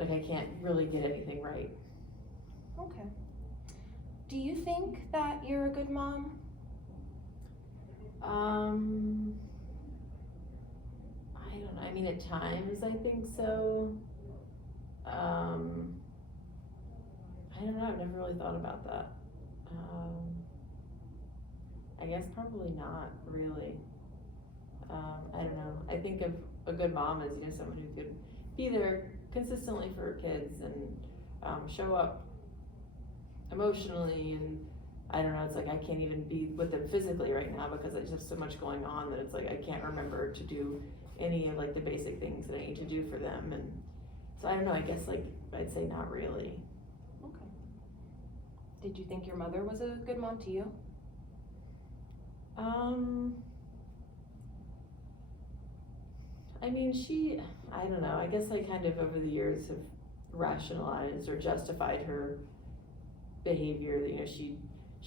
like I can't really get anything right. Okay. Do you think that you're a good mom? I don't know, I mean, at times I think so. I don't know, I've never really thought about that. I guess probably not really. I don't know, I think of a good mom as, you know, someone who could be there consistently for her kids and show up emotionally, and I don't know, it's like I can't even be with them physically right now because I just have so much going on that it's like I can't remember to do any of like the basic things that I need to do for them. And so I don't know, I guess like I'd say not really. Okay. Did you think your mother was a good mom to you? I mean, I don't know, I guess I kind of over the years have rationalized or justified her behavior that, you know, she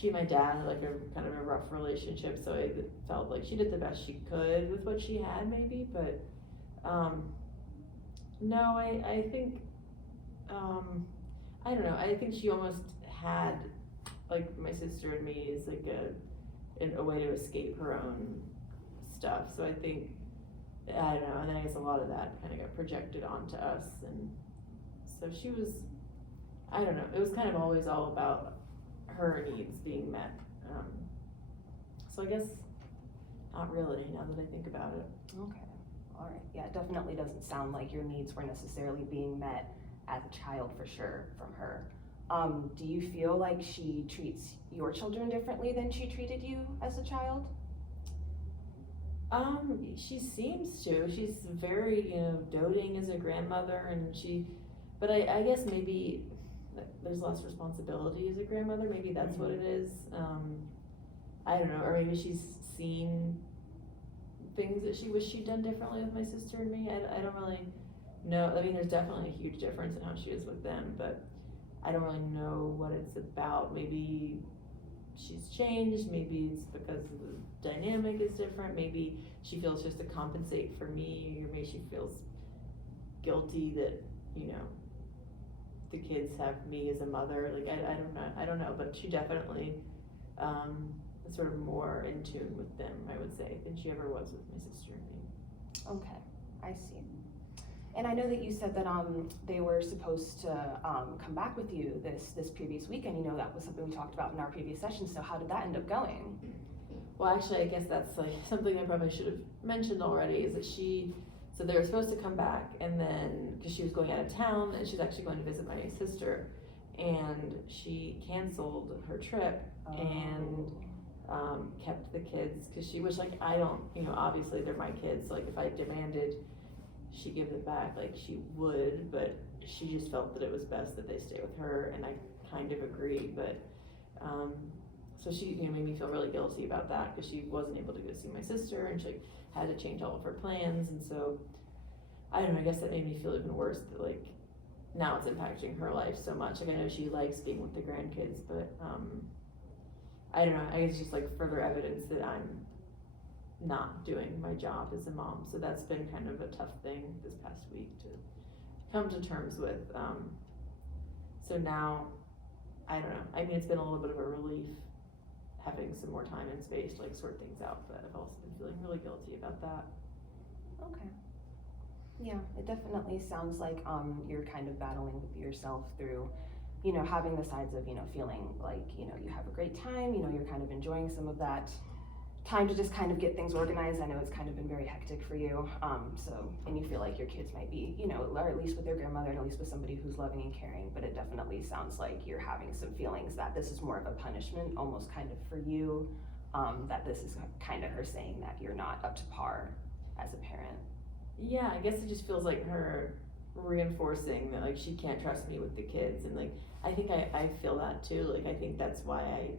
and my dad had like a kind of a rough relationship, so I felt like she did the best she could with what she had maybe, but no, I think I don't know, I think she almost had like my sister and me as like a way to escape her own stuff. So I think, I don't know, and then I guess a lot of that kind of got projected onto us, and so she was, I don't know, it was kind of always all about her needs being met. So I guess not really, now that I think about it. Okay. All right. Yeah, it definitely doesn't sound like your needs were necessarily being met as a child for sure from her. Do you feel like she treats your children differently than she treated you as a child? She seems to. She's very, you know, doting as a grandmother, and but I guess maybe there's less responsibility as a grandmother. Maybe that's what it is. I don't know, or maybe she's seen things that she wished she'd done differently with my sister and me. I don't really know. I mean, there's definitely a huge difference in how she is with them, but I don't really know what it's about. Maybe she's changed, maybe it's because the dynamic is different, maybe she feels just to compensate for me, or maybe she feels guilty that, you know, the kids have me as a mother. Like I don't know, but she definitely is sort of more in tune with them, I would say, than she ever was with my sister and me. Okay, I see. And I know that you said that they were supposed to come back with you this previous weekend. You know, that was something we talked about in our previous session. So how did that end up going? Well, actually, I guess that's like something I probably should have mentioned already, is that so they were supposed to come back, and then, because she was going out of town, and she was actually going to visit my sister, and she canceled her trip and kept the kids, because she was like, I don't, you know, obviously they're my kids, so like if I demanded she give them back, like she would, but she just felt that it was best that they stay with her, and I kind of agreed, but so she, you know, made me feel really guilty about that, because she wasn't able to go see my sister, and she had to change all of her plans, and so I don't know, I guess that made me feel even worse that like now it's impacting her life so much. Like I know she likes being with the grandkids, but I don't know, I guess it's just like further evidence that I'm not doing my job as a mom. So that's been kind of a tough thing this past week to come to terms with. So now, I don't know, I mean, it's been a little bit of a relief having some more time and space to like sort things out, but I've also been feeling really guilty about that. Okay. Yeah, it definitely sounds like you're kind of battling with yourself through, you know, having the sides of, you know, feeling like, you know, you have a great time, you know, you're kind of enjoying some of that time to just kind of get things organized. I know it's kind of been very hectic for you. And you feel like your kids might be, you know, or at least with their grandmother, and at least with somebody who's loving and caring, but it definitely sounds like you're having some feelings that this is more of a punishment, almost kind of for you, that this is kind of her saying that you're not up to par as a parent. Yeah, I guess it just feels like her reinforcing that like she can't trust me with the kids, and like I think I feel that too. Like I think that's why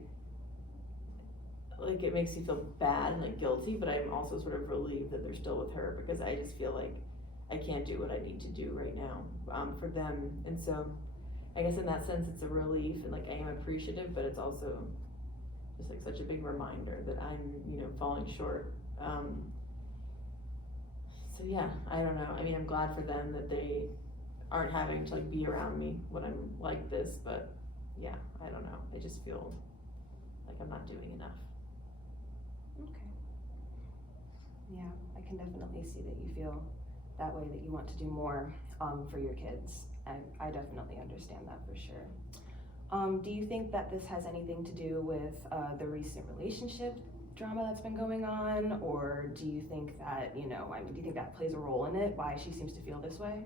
like it makes me feel bad and like guilty, but I'm also sort of relieved that they're still with her, because I just feel like I can't do what I need to do right now for them. And so I guess in that sense it's a relief, and like I am appreciative, but it's also just like such a big reminder that I'm, you know, falling short. So yeah, I don't know. I mean, I'm glad for them that they aren't having to like be around me when I'm like this, but yeah, I don't know, I just feel like I'm not doing enough. Okay. Yeah, I can definitely see that you feel that way, that you want to do more for your kids. I definitely understand that for sure. Do you think that this has anything to do with the recent relationship drama that's been going on, or do you think that, do you think that plays a role in it, why she seems to feel this way?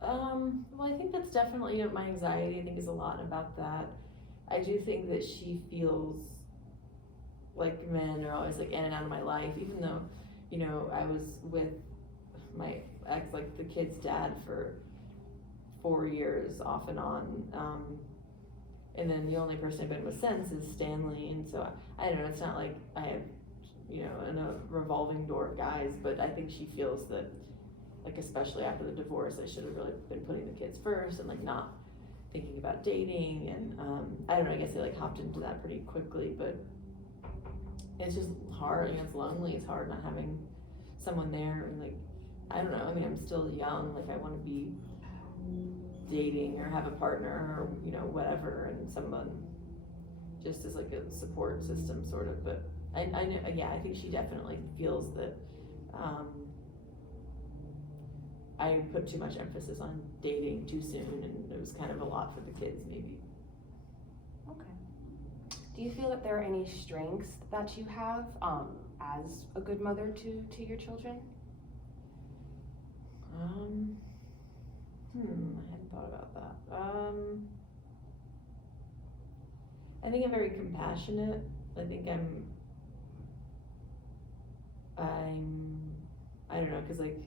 Well, I think that's definitely, my anxiety, I think, is a lot about that. I do think that she feels like men are always like in and out of my life, even though, I was with my ex, like the kid's dad, for 4 years off and on. And then the only person I've been with since is Stanley, and so I don't know, it's not like I have, a revolving door of guys, but I think she feels that, like, especially after the divorce, I should have really been putting the kids first and like not thinking about dating, and I don't know, I guess I like hopped into that pretty quickly, but it's just hard, it's lonely, it's hard not having someone there, and like, I don't know, I mean, I'm still young, like I wanna be dating or have a partner or whatever, and someone just as like a support system sort of, but I know, yeah, I think she definitely feels that I put too much emphasis on dating too soon, and it was kind of a lot for the kids maybe. Okay. Do you feel that there are any strengths that you have as a good mother to your children? I hadn't thought about that. I think I'm very compassionate. I think I don't know, cause like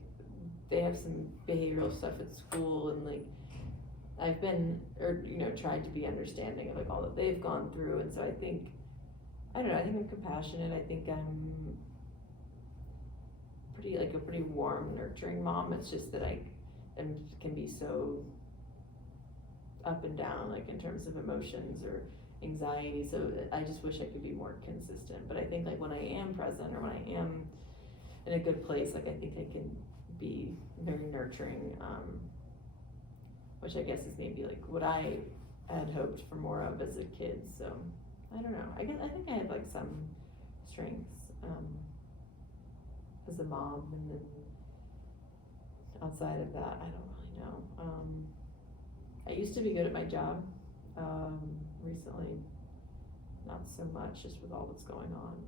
they have some behavioral stuff at school, and like I've been, or tried to be understanding of like all that they've gone through, and so I think, I don't know, I think I'm compassionate. I think I'm a pretty warm, nurturing mom. It's just that I can be so up and down, like in terms of emotions or anxiety, so I just wish I could be more consistent. But I think like when I am present, or when I am in a good place, like I think I can be very nurturing, which I guess is maybe like what I had hoped for more of as a kid. So I don't know, I think I have like some strengths as a mom, and then outside of that, I don't really know. I used to be good at my job. Recently, not so much, just with all that's going on.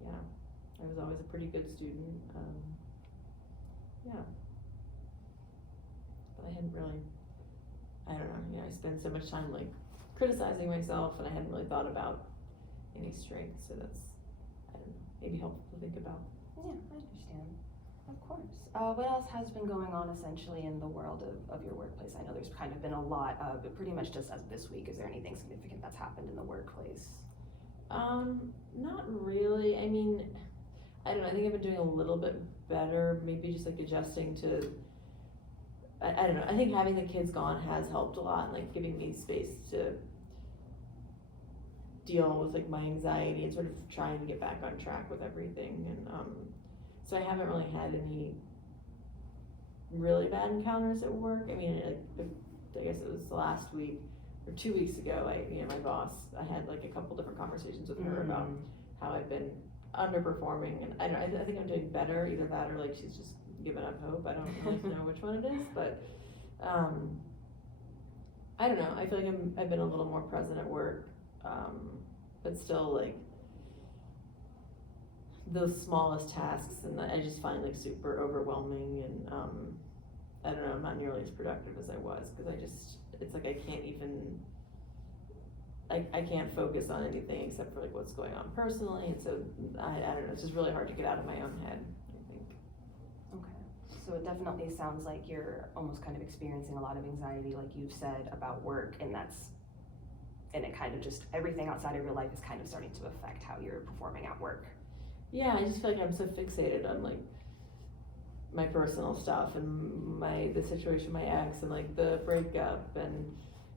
Yeah, I was always a pretty good student. Yeah, but I hadn't really, I don't know, I spend so much time like criticizing myself, and I hadn't really thought about any strengths, so that's, I don't know, maybe helpful to think about. Yeah, I understand. Of course. What else has been going on essentially in the world of your workplace? I know there's kind of been a lot of, pretty much just as this week, is there anything significant that's happened in the workplace? Not really. I mean, I don't know, I think I've been doing a little bit better, maybe just like adjusting to, I don't know, I think having the kids gone has helped a lot, and like giving me space to deal with like my anxiety and sort of trying to get back on track with everything, and so I haven't really had any really bad encounters at work. I mean, I guess it was last week or 2 weeks ago, my boss, I had like a couple different conversations with her about how I've been underperforming, and I think I'm doing better, either that or like she's just given up hope. I don't really know which one it is, but I don't know, I feel like I've been a little more present at work, but still like the smallest tasks, and I just find like super overwhelming, and I don't know, I'm not nearly as productive as I was, because it's like I can't even, I can't focus on anything except for like what's going on personally, and so I don't know, it's just really hard to get out of my own head, I think. Okay, so it definitely sounds like you're almost kind of experiencing a lot of anxiety, like you've said, about work, and it kind of just, everything outside of your life is kind of starting to affect how you're performing at work. Yeah, I just feel like I'm so fixated on like my personal stuff, and the situation with my ex, and like the breakup, and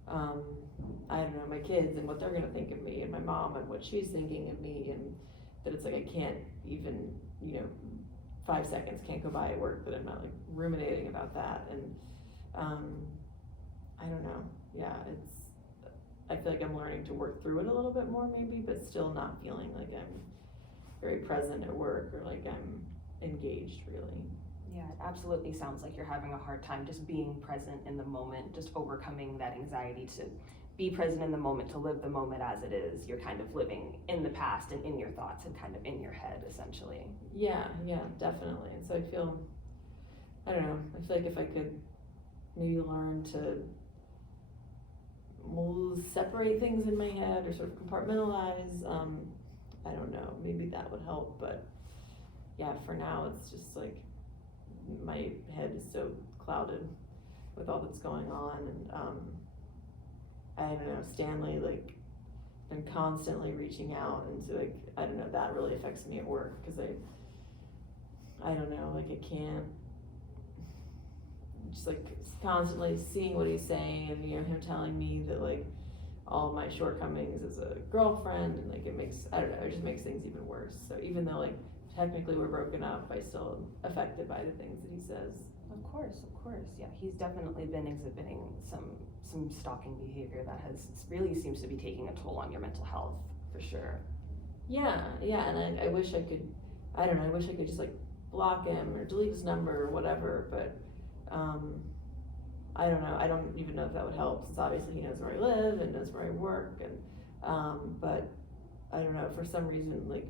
I don't know, my kids and what they're gonna think of me, and my mom and what she's thinking of me, and that it's like I can't even, 5 seconds can't go by at work that I'm not like ruminating about that, and I don't know, yeah, I feel like I'm learning to work through it a little bit more maybe, but still not feeling like I'm very present at work or like I'm engaged really. Yeah, it absolutely sounds like you're having a hard time just being present in the moment, just overcoming that anxiety to be present in the moment, to live the moment as it is. You're kind of living in the past and in your thoughts and kind of in your head, essentially. Yeah, definitely. And so I don't know, I feel like if I could maybe learn to separate things in my head or sort of compartmentalize, I don't know, maybe that would help, but yeah, for now it's just like my head is so clouded with all that's going on, and I don't know, Stanley like been constantly reaching out, and so like I don't know, that really affects me at work because I don't know, like I can't just like constantly seeing what he's saying, and you know him telling me that like all my shortcomings as a girlfriend, and like it makes, I don't know, it just makes things even worse. So even though like technically we're broken up, I still am affected by the things that he says. Of course. Yeah, he's definitely been exhibiting some stalking behavior that has really seems to be taking a toll on your mental health, for sure. Yeah, and I wish I could, I don't know, I wish I could just like block him or delete his number or whatever, but I don't know, I don't even know if that would help, since obviously he knows where I live and knows where I work, and but I don't know, for some reason like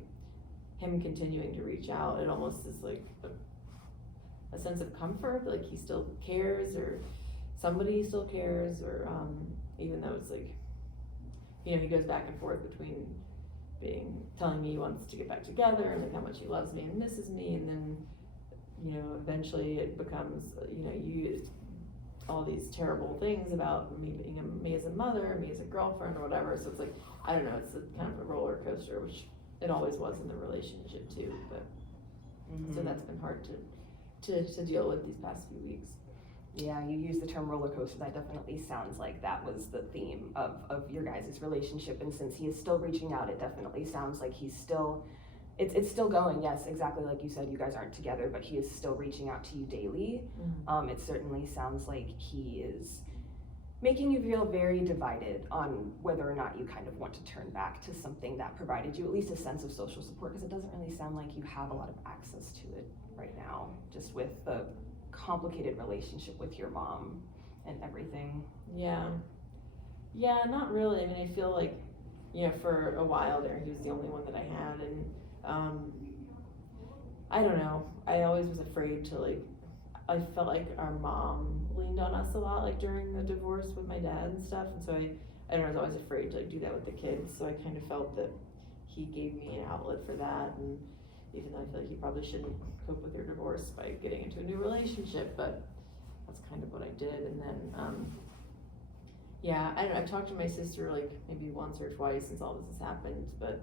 him continuing to reach out, it almost is like a sense of comfort, like he still cares, or somebody still cares, or even though it's like, you know, he goes back and forth between telling me he wants to get back together and like how much he loves me and misses me, and then, you know, eventually it becomes, you know, you all these terrible things about me being me as a mother, me as a girlfriend or whatever, so it's like, I don't know, it's kind of a roller coaster, which it always was in the relationship too, but so that's been hard to deal with these past few weeks. Yeah, you use the term roller coaster. That definitely sounds like that was the theme of your guys' relationship. And since he is still reaching out, it definitely sounds like he's still, it's still going. Yes, exactly like you said, you guys aren't together, but he is still reaching out to you daily. It certainly sounds like he is making you feel very divided on whether or not you kind of want to turn back to something that provided you at least a sense of social support, because it doesn't really sound like you have a lot of access to it right now, just with the complicated relationship with your mom and everything. Yeah, not really. I mean, I feel like, you know, for a while there, he was the only one that I had, and I don't know, I always was afraid to like, I felt like our mom leaned on us a lot, like during the divorce with my dad and stuff, and so I don't know, I was always afraid to like do that with the kids, so I kind of felt that he gave me an outlet for that, and even though I feel like he probably shouldn't cope with your divorce by getting into a new relationship, but that's kind of what I did. And then, yeah, I don't know, I've talked to my sister like maybe once or twice since all this has happened, but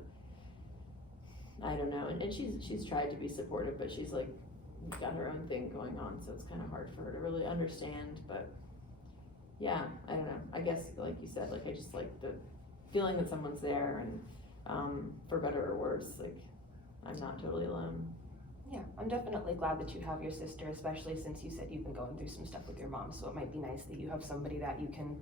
I don't know, and she's tried to be supportive, but she's like got her own thing going on, so it's kind of hard for her to really understand, but yeah, I don't know, I guess like you said, like I just like the feeling that someone's there, and for better or worse, like I'm not totally alone. Yeah, I'm definitely glad that you have your sister, especially since you said you've been going through some stuff with your mom, so it might be nice that you have somebody that you can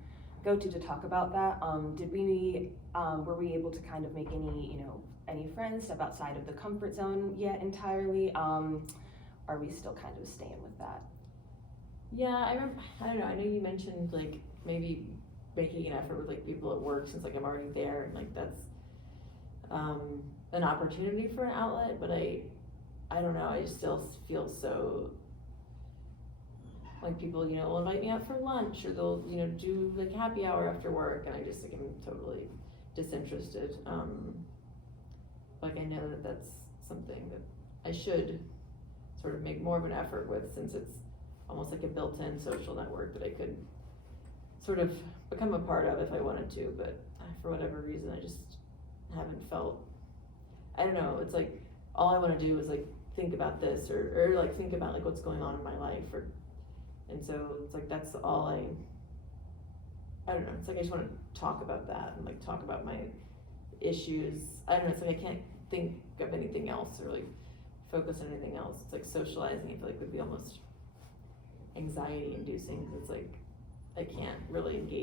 go to talk about that. Were we able to kind of make any friends, step outside of the comfort zone yet entirely? Are we still kind of staying with that? Yeah, I don't know, I know you mentioned like maybe making an effort with like people at work, since like I'm already there, and like that's an opportunity for an outlet, but I don't know, I just still feel so like people, you know, will invite me out for lunch, or they'll, you know, do like happy hour after work, and I just like I'm totally disinterested. Like I know that that's something that I should sort of make more of an effort with, since it's almost like a built-in social network that I could sort of become a part of if I wanted to, but for whatever reason I just haven't felt, I don't know, it's like all I want to do is like think about this, or like think about like what's going on in my life, and so it's like that's all I don't know, it's like I just want to talk about that and like talk about my issues. I don't know, it's like I can't think of anything else or like focus on anything else. It's like socializing, I feel like would be almost anxiety inducing, 'cause it's like, I can't really engage